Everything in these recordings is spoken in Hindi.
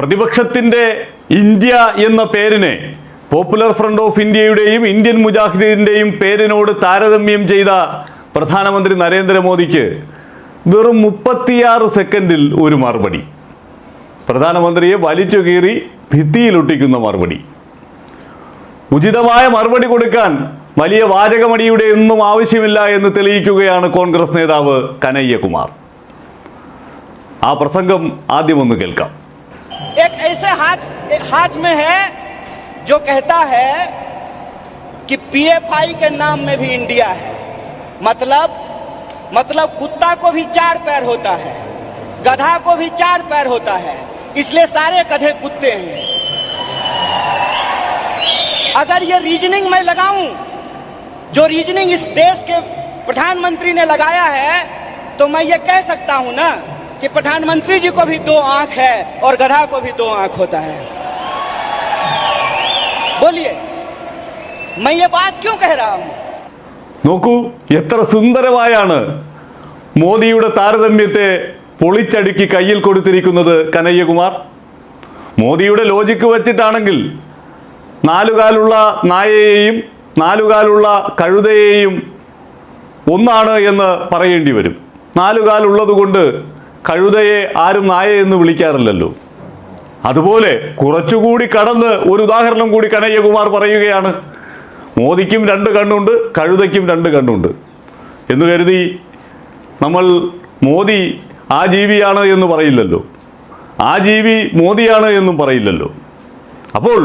പ്രതിപക്ഷത്തിൻ്റെ ഇന്ത്യ എന്ന പേരിനെ പോപ്പുലർ ഫ്രണ്ട് ഓഫ് ഇന്ത്യയുടെയും ഇന്ത്യൻ മുജാഹിദീൻ്റെയും പേരിനോട് താരതമ്യം ചെയ്ത പ്രധാനമന്ത്രി നരേന്ദ്രമോദിക്ക് വെറും 36 സെക്കൻഡിൽ ഒരു മറുപടി. പ്രധാനമന്ത്രിയെ വലിച്ചു കീറി ഭിത്തിയിലൊട്ടിക്കുന്ന മറുപടി. ഉചിതമായ മറുപടി കൊടുക്കാൻ വലിയ വാചകമടിയുടെ ഒന്നും ആവശ്യമില്ല എന്ന് തെളിയിക്കുകയാണ് കോൺഗ്രസ് നേതാവ് കനയ്യകുമാർ. ആ പ്രസംഗം ആദ്യം ഒന്ന് കേൾക്കാം. एक ऐसे हाथ में है जो कहता है कि पीएफआई के नाम में भी इंडिया है। मतलब कुत्ता को भी 4 पैर होता है, गधा को भी 4 पैर होता है, इसलिए सारे गधे कुत्ते हैं। अगर ये रीजनिंग मैं लगाऊं, जो रीजनिंग इस देश के प्रधानमंत्री ने लगाया है, तो मैं ये कह सकता हूं ना कि प्रधानमंत्री जी को भी 2 आंख है और गधा को भी 2 आंख होता है। बोलिए, मैं ये बात क्यों कह रहा हूं? നോക്കൂ, എത്ര സുന്ദരമായാണ് മോദിയുടെ താരതമ്യത്തെ പൊളിച്ചടുക്കി കയ്യിൽ കൊടുത്തിരിക്കുന്നത് കനയ്യകുമാർ. മോദിയുടെ ലോജിക്ക് വച്ചിട്ടാണെങ്കിൽ 4 കാലുള്ള നായയെയും 4 കാലുള്ള കഴുതയെയും ഒന്നാണ് എന്ന് പറയേണ്ടി വരും. 4 കാലുള്ളത് കൊണ്ട് കഴുതയെ ആരും നായ എന്ന് വിളിക്കാറില്ലല്ലോ. അതുപോലെ കുറച്ചുകൂടി കടന്ന് ഒരു ഉദാഹരണം കൂടി കനയ്യകുമാർ പറയുകയാണ്. മോദിക്കും 2 കണ്ണുണ്ട്, കഴുതയ്ക്കും 2 കണ്ണുണ്ട് എന്ന് കരുതി നമ്മൾ മോദി ആ ജീവിയാണ് എന്ന് പറയില്ലല്ലോ, ആ ജീവി മോദിയാണ് എന്നും പറയില്ലല്ലോ. അപ്പോൾ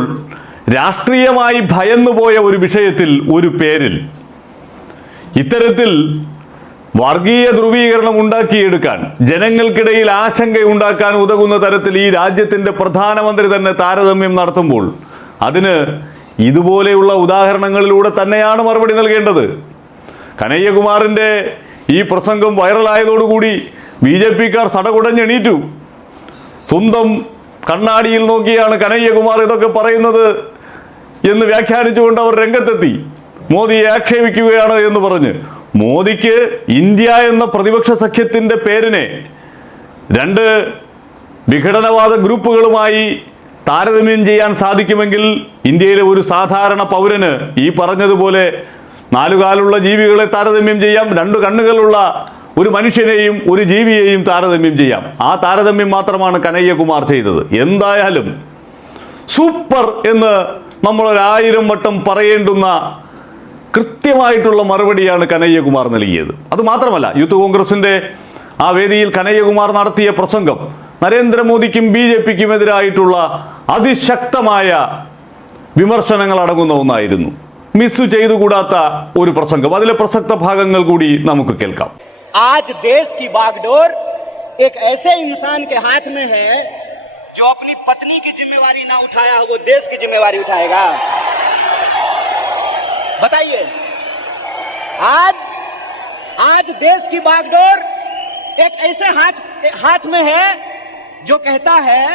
രാഷ്ട്രീയമായി ഭയന്നു പോയ ഒരു വിഷയത്തിൽ, ഒരു പേരിൽ ഇത്തരത്തിൽ വർഗീയ ധ്രുവീകരണം ഉണ്ടാക്കിയെടുക്കാൻ, ജനങ്ങൾക്കിടയിൽ ആശങ്കയുണ്ടാക്കാൻ ഉതകുന്ന തരത്തിൽ ഈ രാജ്യത്തിൻ്റെ പ്രധാനമന്ത്രി തന്നെ താരതമ്യം നടത്തുമ്പോൾ അതിന് ഇതുപോലെയുള്ള ഉദാഹരണങ്ങളിലൂടെ തന്നെയാണ് മറുപടി നൽകേണ്ടത്. കനയ്യകുമാറിൻ്റെ ഈ പ്രസംഗം വൈറലായതോടുകൂടി BJP-ക്കാർ സടകുടഞ്ഞെണീറ്റു. സ്വന്തം കണ്ണാടിയിൽ നോക്കിയാണ് കനയ്യകുമാർ ഇതൊക്കെ പറയുന്നത് എന്ന് വ്യാഖ്യാനിച്ചുകൊണ്ട് അവർ രംഗത്തെത്തി. മോദിയെ ആക്ഷേപിക്കുകയാണ് എന്ന് പറഞ്ഞ്. മോദിക്ക് ഇന്ത്യ എന്ന പ്രതിപക്ഷ സഖ്യത്തിൻ്റെ പേരിനെ 2 വിഘടനവാദ ഗ്രൂപ്പുകളുമായി താരതമ്യം ചെയ്യാൻ സാധിക്കുമെങ്കിൽ ഇന്ത്യയിലെ ഒരു സാധാരണ പൗരന് ഈ പറഞ്ഞതുപോലെ 4 കാലുള്ള ജീവികളെ താരതമ്യം ചെയ്യാം, 2 കണ്ണുകളുള്ള ഒരു മനുഷ്യനെയും ഒരു ജീവിയെയും താരതമ്യം ചെയ്യാം. ആ താരതമ്യം മാത്രമാണ് കനയ്യകുമാർ ചെയ്തത്. എന്തായാലും സൂപ്പർ എന്ന് നമ്മൾ 1000 വട്ടം പറയേണ്ടുന്ന കൃത്യമായിട്ടുള്ള മറുപടിയാണ് കനയ്യകുമാർ നൽകിയത്. അതുമാത്രമല്ല, യൂത്ത് കോൺഗ്രസിൻ്റെ ആ വേദിയിൽ കനയ്യകുമാർ നടത്തിയ പ്രസംഗം നരേന്ദ്രമോദിക്കും BJP-ക്കും എതിരായിട്ടുള്ള അതിശക്തമായ വിമർശനങ്ങൾ അടങ്ങുന്ന ഒന്നായിരുന്നു. മിസ് ചെയ്തുകൂടാത്ത ഒരു പ്രസംഗം. അതിലെ പ്രസക്ത ഭാഗങ്ങൾ കൂടി നമുക്ക് കേൾക്കാം. आज देश की बागडोर एक ऐसे इंसान के हाथ में है जो अपनी पत्नी की जिम्मेवारी ना उठाया, वो देश की जिम्मेवारी उठाएगा। बताइए, आज देश की बागडोर एक ऐसे हाथ में है जो कहता है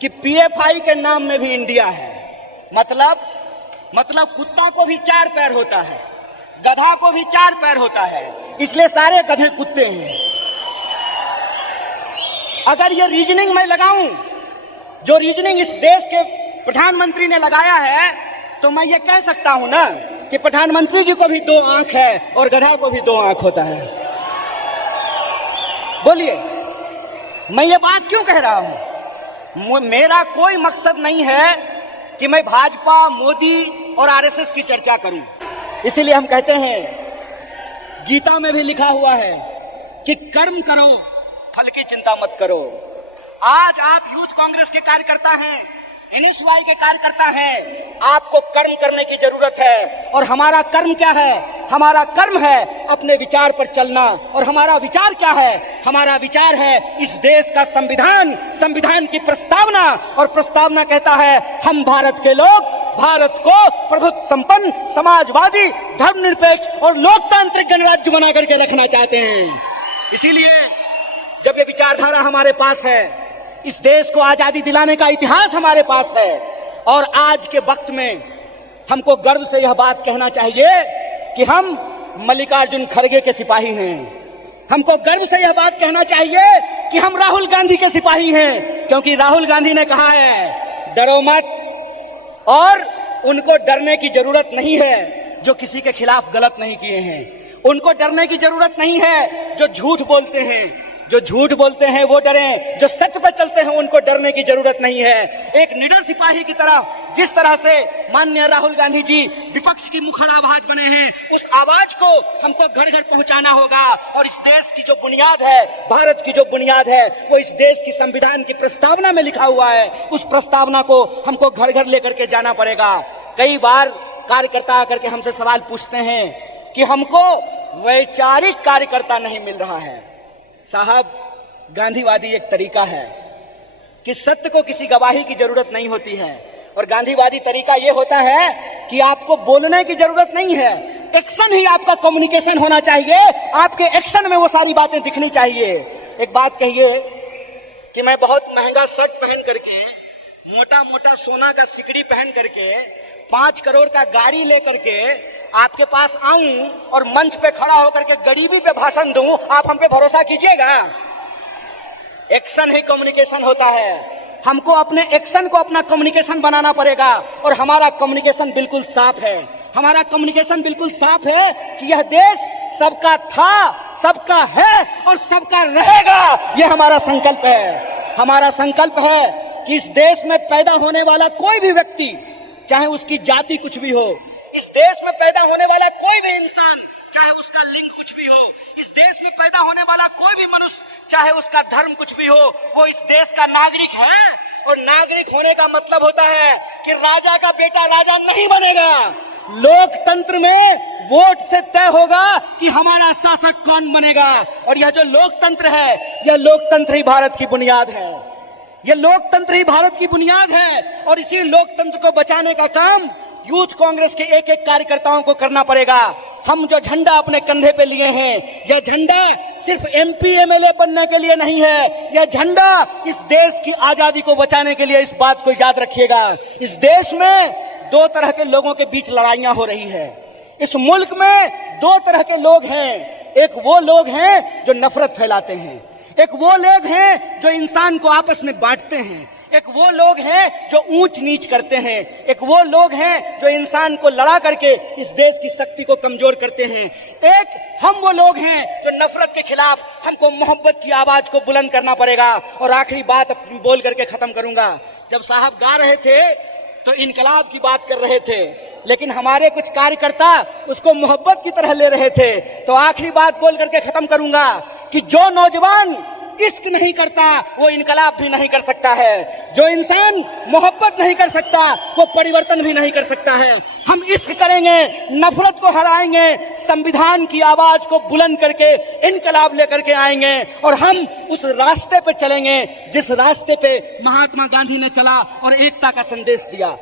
कि पीएफआई के नाम में भी इंडिया है। मतलब कुत्ता को भी 4 पैर होता है, गधा को भी 4 पैर होता है, इसलिए सारे गधे कुत्ते हैं। अगर ये रीजनिंग मैं लगाऊं, जो रीजनिंग इस देश के प्रधानमंत्री ने लगाया है, तो मैं ये कह सकता हूं ना कि प्रधानमंत्री जी को भी 2 आंख है और गधा को भी 2 आंख होता है। बोलिए, मैं ये बात क्यों कह रहा हूं? मेरा कोई मकसद नहीं है कि मैं भाजपा, मोदी और आरएसएस की चर्चा करूं। इसीलिए हम कहते हैं, गीता में भी लिखा हुआ है कि कर्म करो, फल की चिंता मत करो। आज आप यूथ कांग्रेस के कार्यकर्ता हैं, NSY के कार्यकर्ता हैं, आपको कर्म करने की जरूरत है। और हमारा कर्म क्या है? हमारा कर्म है अपने विचार पर चलना। और हमारा विचार क्या है? हमारा विचार है इस देश का संविधान की प्रस्तावना। और प्रस्तावना कहता है, हम भारत के लोग भारत को प्रभुत्व संपन्न, समाजवादी, धर्मनिरपेक्ष और लोकतांत्रिक गणराज्य बना करके रखना चाहते हैं। इसीलिए जब ये विचारधारा हमारे पास है, इस देश को आजादी दिलाने का इतिहास हमारे पास है, और आज के वक्त में हमको गर्व से यह बात कहना चाहिए कि हम मल्लिकार्जुन खड़गे के सिपाही हैं। हमको गर्व से यह बात कहना चाहिए कि हम राहुल गांधी के सिपाही हैं, क्योंकि राहुल गांधी ने कहा है डरो मत, और उनको डरने की जरूरत नहीं है जो किसी के खिलाफ गलत नहीं किए हैं। उनको डरने की जरूरत नहीं है जो झूठ बोलते हैं। जो झूठ बोलते हैं वो डरें, जो सत्य पर चलते हैं उनको डरने की जरूरत नहीं है। एक निडर सिपाही की तरह जिस तरह से माननीय राहुल गांधी जी विपक्ष की मुखर आवाज बने हैं, उस आवाज को हमको घर घर पहुंचाना होगा। और इस देश की जो बुनियाद है, भारत की जो बुनियाद है, वो इस देश की संविधान की प्रस्तावना में लिखा हुआ है। उस प्रस्तावना को हमको घर घर लेकर के जाना पड़ेगा। कई बार कार्यकर्ता आकर के हमसे सवाल पूछते हैं कि हमको वैचारिक कार्यकर्ता नहीं मिल रहा है। साहब, गांधीवादी एक तरीका है कि सत्य को किसी गवाही की जरूरत नहीं होती है, और गांधीवादी तरीका यह होता है कि आपको बोलने की जरूरत नहीं है, एक्शन ही आपका कम्युनिकेशन होना चाहिए। आपके एक्शन में वो सारी बातें दिखनी चाहिए। एक बात कहिए कि मैं बहुत महंगा शर्ट पहन करके, मोटा मोटा सोना का सिकड़ी पहन करके, 5 करोड़ का गाड़ी लेकर के आपके पास आऊं और मंच पे खड़ा होकर के गरीबी पे भाषण दूं, आप हम पे भरोसा कीजिएगा? एक्शन ही कम्युनिकेशन होता है। हमको अपने एक्शन को अपना कम्युनिकेशन बनाना पड़ेगा, और हमारा कम्युनिकेशन बिल्कुल साफ है। हमारा कम्युनिकेशन बिल्कुल साफ है कि यह देश सबका था, सबका है और सबका रहेगा। यह हमारा संकल्प है। हमारा संकल्प है कि इस देश में पैदा होने वाला कोई भी व्यक्ति, चाहे उसकी जाति कुछ भी हो, इस देश में पैदा होने वाला कोई भी इंसान, चाहे उसका लिंग कुछ भी हो, इस देश में पैदा होने वाला कोई भी मनुष्य, चाहे उसका धर्म कुछ भी हो, वो इस देश का नागरिक है। और नागरिक होने का मतलब होता है कि राजा का बेटा राजा नहीं बनेगा। लोकतंत्र में वोट से तय होगा कि हमारा शासक कौन बनेगा। और यह जो लोकतंत्र है, यह लोकतंत्र ही भारत की बुनियाद है। यह लोकतंत्र ही भारत की बुनियाद है। और इसी लोकतंत्र को बचाने का काम यूथ कांग्रेस के एक एक कार्यकर्ताओं को करना पड़ेगा। हम जो झंडा अपने कंधे पे लिए हैं, यह झंडा सिर्फ एमपी एमएलए बनने के लिए नहीं है। यह झंडा इस देश की आजादी को बचाने के लिए। इस बात को याद रखिएगा। इस देश में 2 तरह के लोगों के बीच लड़ाइयां हो रही है। इस मुल्क में 2 तरह के लोग हैं। एक वो लोग हैं जो नफरत फैलाते हैं, एक वो लोग हैं जो इंसान को आपस में बांटते हैं, एक वो लोग हैं जो ऊंच नीच करते हैं, एक वो लोग हैं जो इंसान को लड़ा करके इस देश की शक्ति को कमजोर करते हैं। एक हम वो लोग हैं जो नफरत के खिलाफ हमको मोहब्बत की आवाज को बुलंद करना पड़ेगा। और आखिरी बात बोल करके खत्म करूंगा। जब साहब गा रहे थे तो इनकलाब की बात कर रहे थे, लेकिन हमारे कुछ कार्यकर्ता उसको मोहब्बत की तरह ले रहे थे। तो आखिरी बात बोल करके खत्म करूंगा कि जो नौजवान इश्क नहीं करता वो इनकलाब भी नहीं कर सकता है। जो इंसान मोहब्बत नहीं कर सकता वो परिवर्तन भी नहीं कर सकता है। हम इश्क करेंगे, नफरत को हराएंगे, संविधान की आवाज को बुलंद करके इनकलाब लेकर के आएंगे। और हम उस रास्ते पे चलेंगे जिस रास्ते पे महात्मा गांधी ने चला और एकता का संदेश दिया।